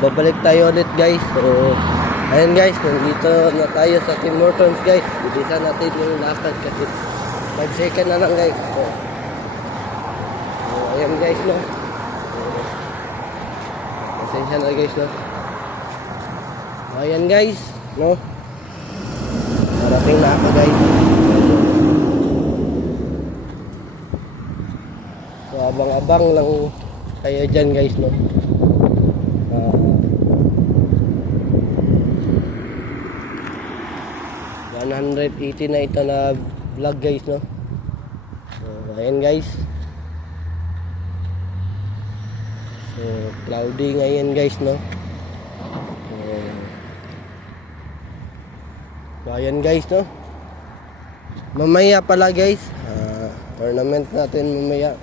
Babalik tayo ulit guys. So, ayun guys, nandito na tayo sa Tim Hortons guys. Bilisan natin yung lakad kasi 5 second na lang guys. So, ayan guys no. Pasensya na guys no. Ayan guys no. Marating na ako guys. So, abang-abang lang kayo dyan guys no. 180 na ito na vlog guys no. So, ayan guys. So, cloudy ngayon guys no. So, ayan guys no. Mamaya pala guys, tournament natin mamaya.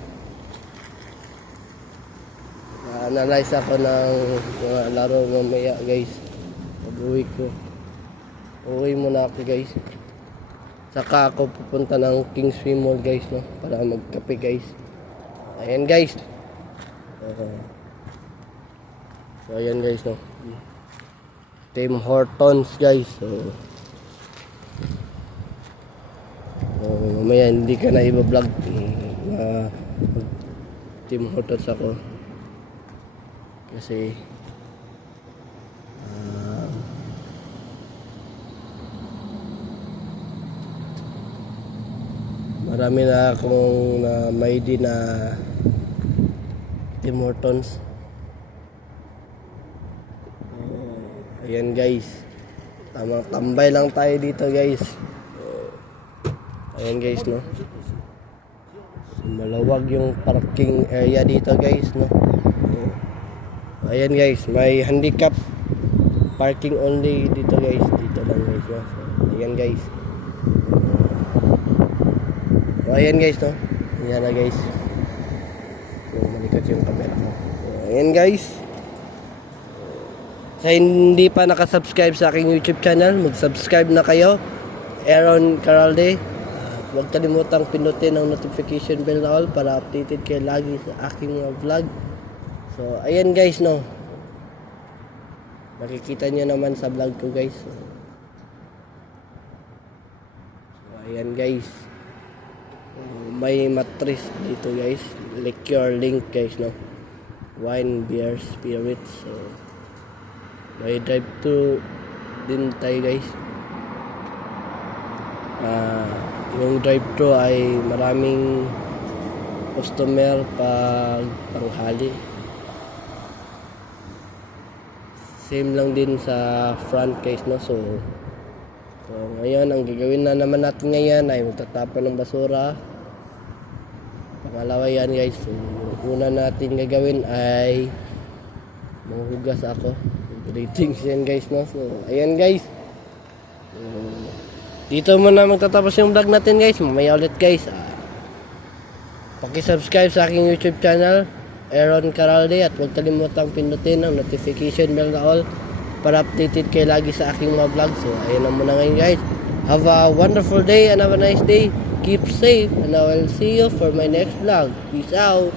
Analyze ako ng mga laro mamaya guys. Pag-uwi ko. Uwi muna ako guys. Saka ako pupunta ng Kingsway Mall guys no, para magkape guys. Ayan guys. So ayan guys no. Tim Hortons guys. So mamaya hindi ka na i-vlog. Tim Hortons ako. Kasi marami na akong may di na Tim Hortons. Ayan guys. Tamang tambay lang tayo dito guys. Ayan guys no. Malawag yung parking area dito guys no. Ayan guys, may handicap parking only dito guys. Dito lang guys no. So, ayan guys. So, ayan guys no. Ayan na guys. So, malikot yung camera ko. So, ayan guys. Sa hindi pa nakasubscribe sa aking YouTube channel, mag-subscribe na kayo. Aaron Caralde. Huwag kalimutang pinutin ang notification bell na all para updated kayo lagi sa aking mga vlog. So, ayan guys no. Makikita nyo naman sa vlog ko guys. So, ayan guys. May mattress dito guys. Liquor link guys no. Wine, beer, spirits. So, may drive-thru din tayo guys. Yung drive-thru ay maraming customer pag tanghali. Same lang din sa front guys no. So ngayon ang gagawin na naman natin ngayon ay magtatapon ng basura. Pangalawa yan guys. So yung una natin gagawin ay manghugas ako. Ratings yan guys no. So ayan guys. Dito muna magtatapos yung vlog natin guys. Mamaya ulit guys. Paki-subscribe sa aking YouTube channel, Aaron Caralde, at huwag kalimutang pindutin ang notification bell na all para updated kayo lagi sa aking mga vlog. So ayun na muna ngayon guys. Have a wonderful day and have a nice day. Keep safe and I will see you for my next vlog. Peace out.